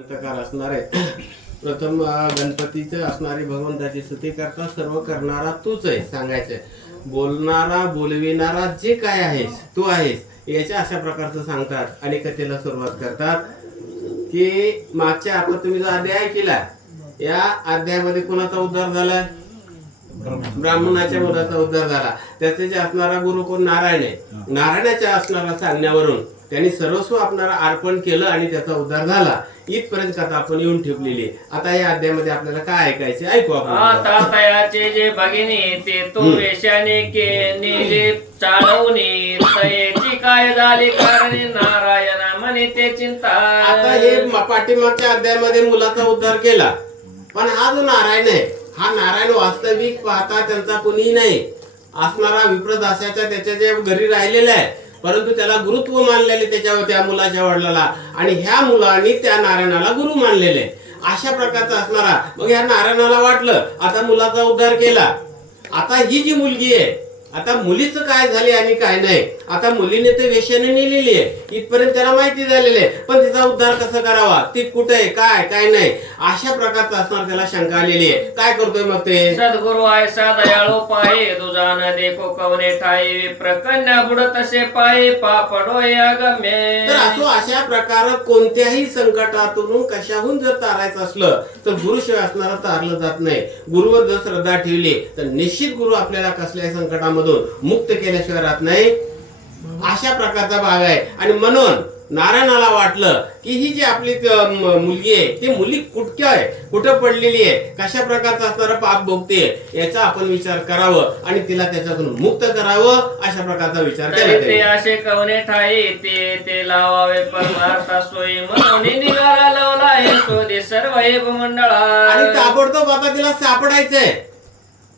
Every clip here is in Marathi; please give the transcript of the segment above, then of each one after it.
अंतकार असणार आहे. प्रथम गणपतीचं असणारी भगवंताची स्तुती करता सर्व करणारा तूच आहे सांगायचंय. बोलणारा बोलविणारा जे काय आहेस तू आहेस याच्या अशा प्रकारचं सांगतात आणि कथेला सुरुवात करतात की मागच्या आपण तुम्ही जो अध्याय केला या अध्यायामध्ये कोणाचा उद्धार झाला? ब्राह्मणाच्या मुलाचा उद्धार झाला. त्याचे जे असणारा गुरु कोण? नारायण आहे. नारायणाच्या असणारा सांगण्यावरून त्यांनी सर्वस्व आपणाला अर्पण केलं आणि त्याचा उद्धार झाला. इथपर्यंत कथा आपण येऊन ठेवलेली. आता या अध्यायामध्ये आपल्याला काय ऐकायचे ऐकू आपण. आता तयाचे जे भगिनी ते तो वेशाने नेले चालवणे तयाची काय झाले कारण नारायणा म्हणे ते चिंता. आता हे पाठीमागच्या अध्यायामध्ये मुलाचा उद्धार केला, पण हा जो नारायण आहे हा नारायण वास्तविक पाहता त्यांचा कुणीही नाही. असणारा विप्रदासाच्या त्याच्या जे घरी राहिलेला आहे, परंतु त्याला गुरुत्व मानलेले त्याच्यावर त्या मुलाच्या वडिलाला, आणि ह्या मुलांनी त्या नारायणाला गुरु मानलेले. अशा प्रकारचा असणारा मग ह्या नारायणाला वाटलं आता मुलाचा उद्धार केला, आता ही जी मुलगी आहे आता मुलीचं काय झाले आणि काय नाही. आता मुलीने ते वेश्याने नेलेली आहे इथपर्यंत त्याला माहिती झालेली आहे, पण तिचा उद्धार कसा करावा, ती कुठे आहे काय नाही अशा प्रकारचा असणार त्याला शंका आलेली आहे. काय करतोय मग ते? सद्गुरु ऐसा दयाळू पाये दुजा न देखो कवने ठाई विप्रकन्या बुडत तसे पाये पापडो अगम्य. तर असो अशा प्रकार कोणत्याही संकटातून कशाहून जर तारायचं असलं तर गुरुशिवाय असणारा तारलं जात नाही. गुरुवर जर श्रद्धा ठेवली तर निश्चित गुरु आपल्याला कसल्याही संकटामधून मुक्त केल्याशिवाय राहत नाही. अशा प्रकारचा भाग आहे. आणि म्हणून नारायणाला वाटलं की ही जी आपली मुलगी आहे ती मुली कुठं आहे, कुठं पडलेली आहे, कशा प्रकारचा असणारा पाप भोगते याचा आपण विचार करावं आणि तिला त्याच्यातून मुक्त करावं अशा प्रकारचा विचार केला. ते असे कवने ठाई ते लावावे परमार्था सोयी म्हणून निघाला लावला हे शोधे सर्व हे मंडळा. आणि ताबडतोब आता तिला सापडायचंय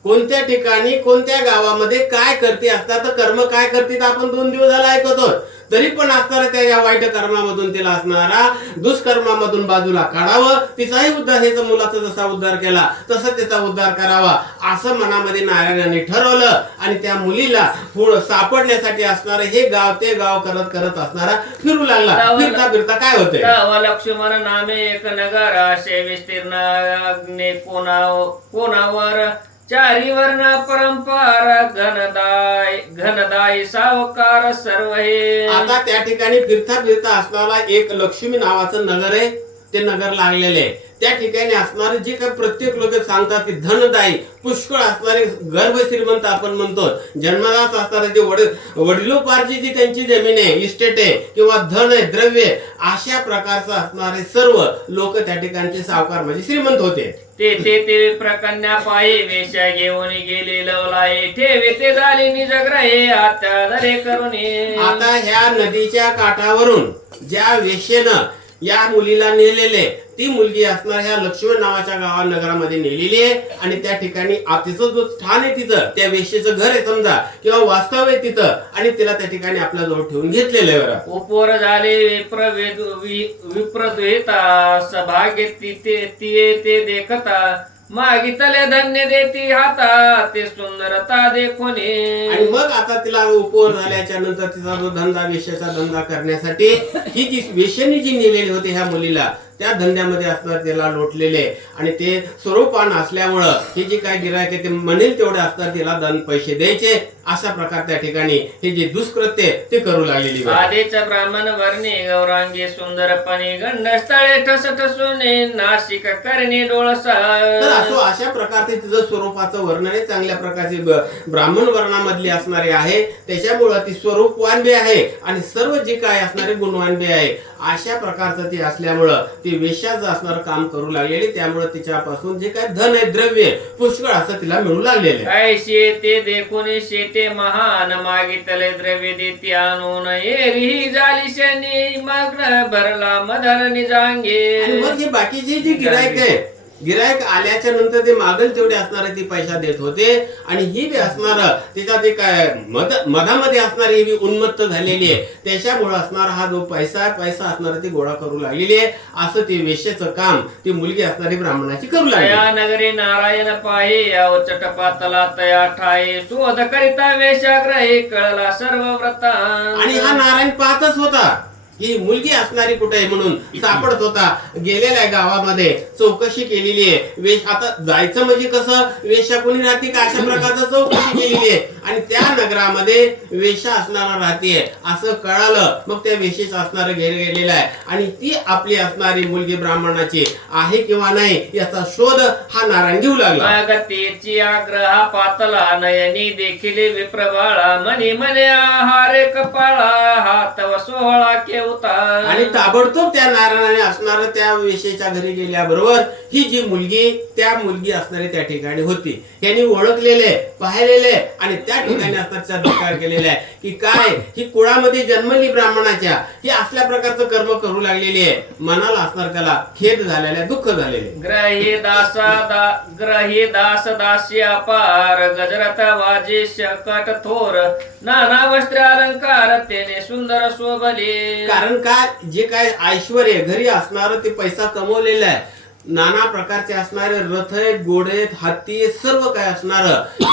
कोणत्या ठिकाणी कोणत्या गावामध्ये काय करते असतात, कर्म काय करते आपण 2 दिवस झाला ऐकतो. तरी पण असणारा त्या या वाईट कर्मामधून तिला असणारा दुष्कर्मामधून बाजूला काढावं. तिचाही उद्धार हेच मुलाचा जसा उद्धार केला तसा त्याचा उद्धार करावा असं मनामध्ये नारायणाने ठरवलं. आणि त्या मुलीला पुढं सापडण्यासाठी असणारं हे गाव ते गाव करत करत असणारा फिरू लागला. फिरता फिरता काय होते? लक्ष्मण नामे एक नगर असे विस्तीर्ण अग्नी कोणावर चारी वर्ण परंपरा घनदाय सावकार सर्व हे. आता त्या ठिकाणी फिरता फिरता असणारा एक लक्ष्मी नावाचं नगर आहे. ते नगर लागलेले आहे. त्या ठिकाणी असणारे जे काही प्रत्येक लोक सांगतात की धनदायी पुष्कळ असणारे गर्भ श्रीमंत आपण म्हणतो, जन्मदास असणारे जे वडिलोपार्जित जी त्यांची जमीन आहे, इस्टेट आहे किंवा धन आहे, द्रव्य अशा प्रकारचं असणारे सर्व लोक त्या ठिकाणचे सावकार म्हणजे श्रीमंत होते. ते प्रकन्या पायी वेश्या घेऊन गेले लवलाय ठेवे ते झाले निजग्रहे आता दरे करून. आता ह्या नदीच्या काठावरून ज्या वेश्येनं या मुलीला नेलेले ती मुलगी असणार ह्या लक्ष्मण नावाच्या गावा नगरामध्ये नेलेली आहे. आणि त्या ठिकाणी तिचं जो स्थान आहे तिथं त्या वेश्येचं घर आहे समजा किंवा वास्तव आहे तिथं, आणि तिला त्या ठिकाणी आपल्या जवळ ठेवून घेतलेलं आहे. उपवर झाले विप्रद्वेता सभाग्य ते देखता मागितले धन्य देती हाता ते सुंदरता देखोने. आणि मग आता तिला उपवर झाल्याच्या नंतर तिचा जो धंदा वेश्याचा धंदा करण्यासाठी ही जी वेश्येने जी नेलेली होती ह्या मुलीला त्या धंद्यामध्ये असणार त्याला लोटलेले. आणि ते स्वरूपान असल्यामुळं हे जे काय गिरायक आहे ते म्हणेल तेवढे असतात तिला धन पैसे द्यायचे. अशा प्रकार त्या ठिकाणी हे जे दुष्कृत्य ते करू लागलेली. आधीच ब्राह्मण वर्णी गौरांगी सुंदरपणे गंडस्थळे ठस ठसूने नाशिक करणे डोळसा. तर असो अशा प्रकारचे तिचं स्वरूपाचं वर्णन आहे. चांगल्या प्रकारचे ब्राह्मण वर्णामधली असणारे आहे, त्याच्यामुळं ती स्वरूपवान बी आहे आणि सर्व जे काय असणारे गुणवान बी आहे. अशा प्रकारचं ती असल्यामुळं ती वेश्याचं असणारं काम करू लागलेली. त्यामुळे तिच्यापासून जे काय धन आहे द्रव्य पुष्कळ असं तिला मिळू लागलेले. काय शेते देखून शेते महान मागितले द्रव्य देती आणून एरी झाली शनी मग्न भरला मधर निजांगे. मग हे बाकीचे जे गिरायक आहे गिरायक आल्याच्या नंतर ते मागल तेवढे असणारे ती पैसा देत होते. आणि ही बी असणार तिचा ते काय मधामध्ये असणारी ही बी उन्मत्त झालेली आहे. त्याच्यामुळे असणारा हा जो पैसा असणार ती गोळा करू लागलेली आहे. असं ती वेश्येचं काम ती मुलगी असणारी ब्राह्मणाची करू लागली. नगरी नारायण पाहे अवचट पातला तया ठाये शोध करिता वेशाग्रहे कळला सर्व व्रता. आणि हा नारायण पाहतच होता ही मुलगी असणारी कुठे आहे म्हणून सापडत होता. गेलेल्या गावामध्ये चौकशी केलेली आहे. आता जायचं म्हणजे कसं, वेश्या कोणी राहते का, अशा प्रकारचं चौकशी केलेली आहे आणि त्या नगरामध्ये वेश्या असणारा राहते असं कळालं. मग त्या वेशीच असणारं गेलेलं आहे आणि ती आपली असणारी मुलगी ब्राह्मणाची आहे किंवा नाही याचा शोध हा नारायण घेऊ लागला. तेची आग्रह पातला नयनी देखील विप्रबाळा मनी म्हणे आहारे कपाळा हात व सोहळा केवता. आणि ताबडतोब त्या नारायणाने असणारं त्या वेशेच्या घरी गेल्याबरोबर ही जी मुलगी त्या मुलगी असणारी त्या ठिकाणी होती. यांनी ओळखलेले पाहिलेले आणि त्या ठिकाणी असणारचा अधिकार केलेला आहे की काय ही कुळामध्ये जन्मली ब्राह्मणाच्या ही असल्या प्रकारचं कर्म करू लागलेली आहे. मनाला असणार त्याला खेद झालेला आहे, दुःख झालेले. ग्रही दास दासी अपार गजरत वाजे शकट थोर नाना वस्त्र अलंकार त्याने सुंदर शोभले. कारण काय जे काय ऐश्वर घरी असणार ते पैसा कमवलेला आहे. नाना प्रकारचे असणारे रथ आहेत, घोडे आहेत, हत्ती आहेत, सर्व काय असणार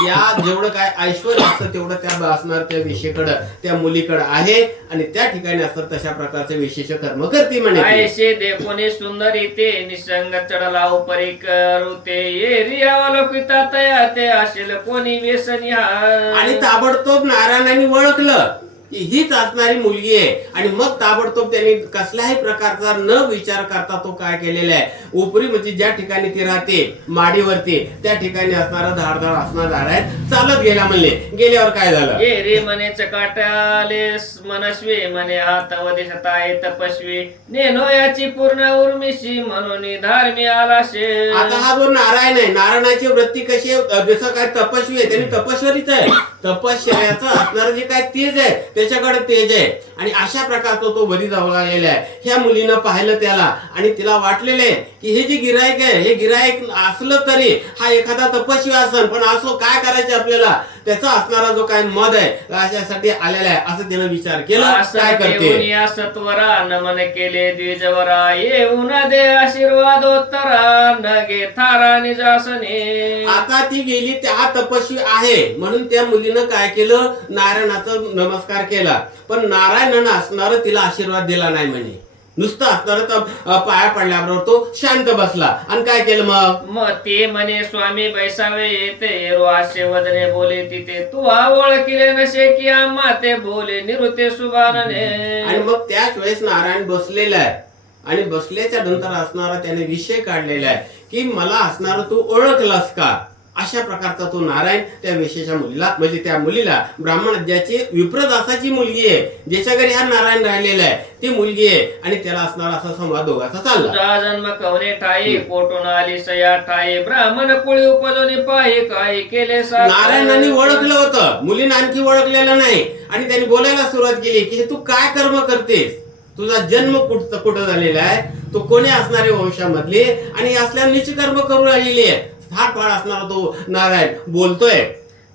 या जेवढं काय ऐश्वर असतं तेवढं त्या असणार त्या वेशीकडं त्या मुलीकडं आहे आणि त्या ठिकाणी असतात तशा प्रकारचे विशेष कर्म करते म्हणे. ऐशे देखोने सुंदर इथे निसंग चढला उपरी करुते ये रियावलोकिता तया ते असेल कोणी व्यसनी. आणि ताबडतोब नारायणाने ओळखलं की हीच असणारी मुलगी आहे आणि मग ताबडतोब त्यांनी कसल्याही प्रकारचा न विचार करता तो काय केलेला आहे, उपरी म्हणजे ज्या ठिकाणी ती राहते माडीवरती त्या ठिकाणी असणारा धारदार असणार झाड आहे चालत गेला म्हणले. गेल्यावर काय झालं, ये रे म्हणे चकाटाले मनस्वी म्हणे हात व दिसताय तपस्वी नेनो याची पूर्ण उर्मिशी म्हणून धार्मी आला शे. आता हा जो नारायण आहे नारायणाची वृत्ती कशी आहे, जसं काय तपस्वी आहे त्यांनी तपश्वरीच आहे. तपश्चर्याचं असणारं जे काय तेज आहे त्याच्याकडे तेज आहे आणि अशा प्रकारचा तो बरी जाऊ लागलेला आहे. ह्या मुलीनं पाहिलं त्याला आणि तिला वाटलेलं आहे की हे जे गिरायक आहे हे गिरायक असलं तरी हा एखादा तपस्वी असन पण असो काय करायचे आपल्याला त्याचा असणारा जो काय मद आहे अशासाठी आलेला आहे असं त्यानं विचार केला. काय करते सत्वरा नमन केले द्विजवरा येऊन दे आशीर्वादोत्तरा नगे थारा निजासने. आता ती गेली त्या तपस्वी आहे म्हणून त्या मुलीनं काय केलं नारायणाचा नमस्कार केला पण नारायणानं असणार तिला आशीर्वाद दिला नाही म्हणे. नुसतं असणार तर पाया पडल्याबरोबर तो शांत बसला आणि काय केलं मग ते म्हणे स्वामी बैसावे येते रोहाशे वदने बोले तिथे तू ओळखिले नसे की आम्हा ते बोले निरुते सुभानने. आणि मग त्याच वेळेस नारायण बसलेला आहे आणि बसल्याच्या नंतर असणारा त्याने विषय काढलेला आहे की मला असणार तू ओळखलास का. अशा प्रकारचा तो नारायण त्या वेशेच्या मुलीला म्हणजे त्या मुलीला ब्राह्मण ज्याची विप्रदासाची मुलगी आहे ज्याच्या घरी हा नारायण राहिलेला आहे ती मुलगी आहे आणि त्याला असणारा असा संवाद दोघांचा चालला. तुझा जन्म कवने ठाई कोटून आली सया ठाई ब्राह्मण कुळी उपजोनी पायी काय केले. नारायणाने ओळखलं होतं मुलीनं आणखी ओळखलेलं नाही आणि त्यांनी बोलायला सुरुवात केली की तू काय कर्म करतेस, तुझा जन्म कुठं झालेला आहे, तू कोणी असणारे वंशामधले आणि असल्या निश्चित कर्म करू राहिलेली आहे. फार फार असणारा तो नारायण बोलतोय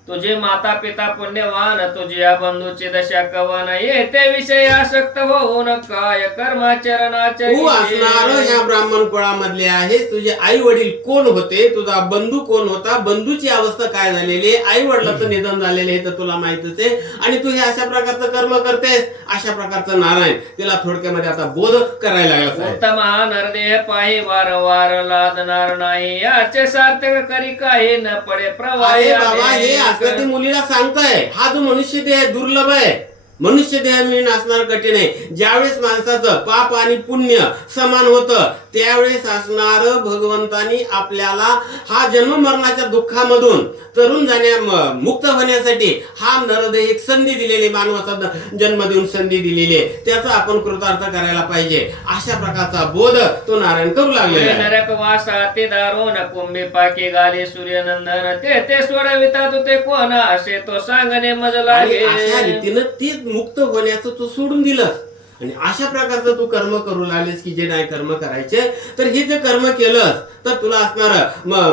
तुझे माता पिता पुण्यवान तुझ्या बंधूची दशा कवन येते विषय आसक्त होऊन काय कर्माचरणाचे. तू असणार ह्या ब्राह्मण कुळामधले आहेस, तुझे आई वडील कोण होते, तुझा बंधू कोण होता, बंधूची अवस्था काय झालेली, आई वडिलाचं निधन झालेले हे तर तुला माहितच आहे आणि तू हे अशा प्रकारचं कर्म करतेस. अशा प्रकारचं नारायण तिला थोडक्यामध्ये आता बोध करायला लागला. उत्तम हा नरदेह पाही वारंवार लादणार नाही याचे सार्थक करी काही न पडे प्रवाही. बाबा हे असं ती मुलीला सांगताय हा जो मनुष्य देह दुर्लभ आहे, मनुष्य देह मिळणं असणार कठीण आहे. ज्यावेळेस माणसाचं पाप आणि पुण्य समान होतं त्यावेळेस असणार भगवंतानी आपल्याला हा जन्म मरणाच्या दुःखामधून तरुण जाण्या मुक्त होण्यासाठी हा नरदेह एक संधी दिलेली मानवाचा जन्म देऊन संधी दिलेली आहे त्याचा आपण कृतार्थ करायला पाहिजे. अशा प्रकारचा बोध तो नारायण करू लागले. नरक वासा ते दारोन कुंभी पाके गाले सूर्यनंदन ते सोडविता तू ते कोण असे तो सांगणे मज लागे. अशा रीतीनं ती मुक्त होण्याचं तू सोडून दिलंस आणि अशा प्रकारचं तू कर्म करू लागलेस की जे नाही कर्म करायचे तर हे जे कर्म केलंस तर तुला असणार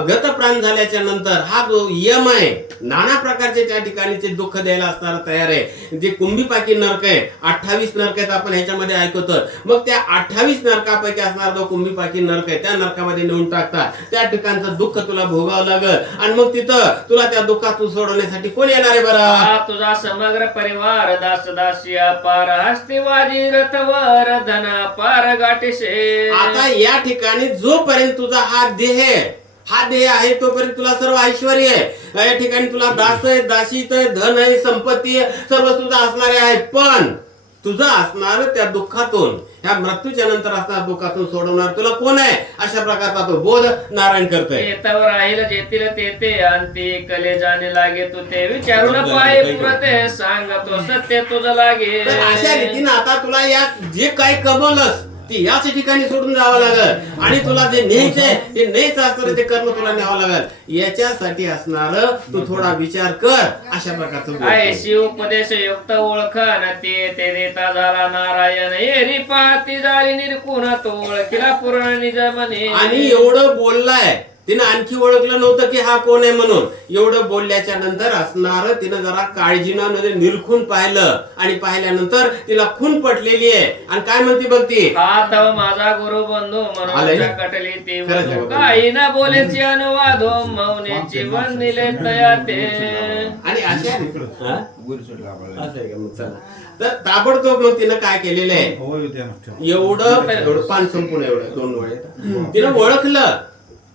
गत प्राण झाल्याच्या नंतर हा जो यम आहे नाना प्रकारचे त्या ठिकाणीचे दुःख द्यायला असणार तयार आहे. जे कुंभीपाकी नरक आहे 28 नरक आहेत आपण ह्याच्यामध्ये ऐकतो. मग त्या 28 नरकापैकी असणार जो कुंभीपाकी नरक आहे त्या नरकामध्ये नेऊन टाकतात. त्या ठिकाणचं दुःख तुला भोगावं लागल आणि मग तिथं तुला त्या दुःखातून सोडवण्यासाठी कोण येणार आहे बरं. तुझा समग्र परिवार दास दासिया पार हस्ती वाजी तीर्थवर धना पार गाठीशे. आता या ठिकाणी जोपर्यंत तुझा हा देह आहे तोपर्यंत तुला सर्व ऐश्वर्य आहे. या ठिकाणी तुला दास आहे, दासीत आहे, धन आहे, संपत्ती आहे, सर्व तुझं असणारे आहे. पण तुझं असणार त्या दुःखातून, ह्या मृत्यूच्या नंतर असणार दुःखातून सोडवणार तुला कोण आहे? अशा प्रकारचा तो बोध नारायण करतोय. येतावर राहील जेतील तेथे अंती कले जाणे लागे तू ते विचारून पाय पुरते सांगतो सत्य तुझं लागे. तर अशा रीतीने आता तुला या जे काही कमवलंस ते याच ठिकाणी सोडून जावं लागल आणि तुला जे न्यायचंय ते न्यायचं असणार ते कर्म तुला न्यावं लागल. याच्यासाठी असणार तू थोडा विचार कर. अशा प्रकारचं आहे शिवोपदेश युक्त ओळखन ते देता झाला नारायण एरी पाती झाली निर्कुण तो ओळखीला पूर्ण निज म्हणे. आणि एवढं बोललाय तिनं, आणखी ओळखलं नव्हतं की हा कोण आहे म्हणून. एवढं बोलल्याच्या नंतर असणार तिनं जरा काळजीनं निरखून पाहिलं आणि पाहिल्यानंतर तिला खून पटलेली आहे. आणि काय म्हणते बघ ती, हा तव माझा गुरु बंधू म्हणून कटली ती वधू काही ना बोलेची अनुवाद मौनेची वंदिले तया ते. आणि अशा असं आहे का मग चला. तर ताबडतोब मग तिनं काय केलेलं आहे, एवढं पान संपून एवढं 2 वेळे तिनं ओळखलं.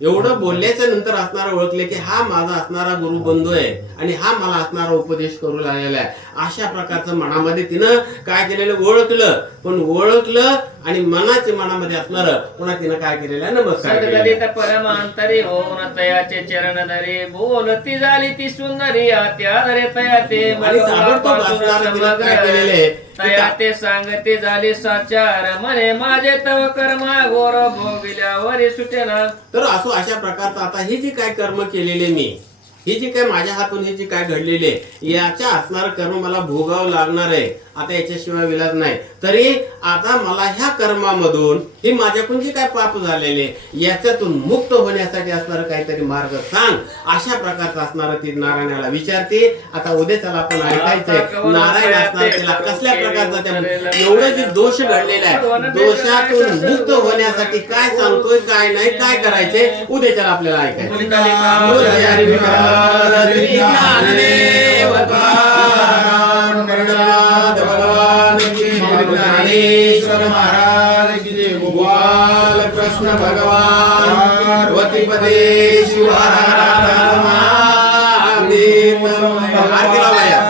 एवढं बोलल्याच्या नंतर असणारा ओळखले की हा माझा असणारा गुरुबंधू आहे आणि हा मला असणारा उपदेश करू लागलेला आहे. अशा प्रकारचं मनामध्ये तिनं काय केलेलं, ओळखलं. पण ओळखलं आणि मनामध्ये असणार पुन्हा तिनं काय केलेलं आहे, नमस्कार सद्गदित परमांतरी होऊन तयाचे चरण धरे बोलती झाली ती सुंदरी त्या धरे तया ते आणि ताबडतोब असणारं तिनं काय केलेलं आहे, तया ते सांगते झाली साचार म्हणे माझे तव कर्मा घोर भोगल्यावर सुटेना. तर असो अशा प्रकारचं आता हे जे काय कर्म केलेले मी, हे जे काय माझ्या हातून हे जे काय घडलेले आहे, याच्या असणार कर्म मला भोगावं लागणार आहे. आता याच्याशिवाय विलाज नाही. तरी आता मला ह्या कर्मामधून हे माझ्याकडून जे काय पाप झालेले याच्यातून मुक्त होण्यासाठी असणार काहीतरी मार्ग सांग. अशा प्रकारचं असणार ती नारायणाला विचारते. आता उद्याच्याला आपण ऐकायचंय नारायण असणार त्याला कसल्या प्रकारचा त्या एवढं जे दोष घडलेला आहे दोषातून मुक्त होण्यासाठी काय सांगतोय, काय नाही, काय करायचंय, उद्याच्याला आपल्याला ऐकायचं. ज्ञानेश्वर महाराज की जय. गोपाल कृष्ण भगवान पार्वतीपते शिव हर हर महादेव. आरती लावा या.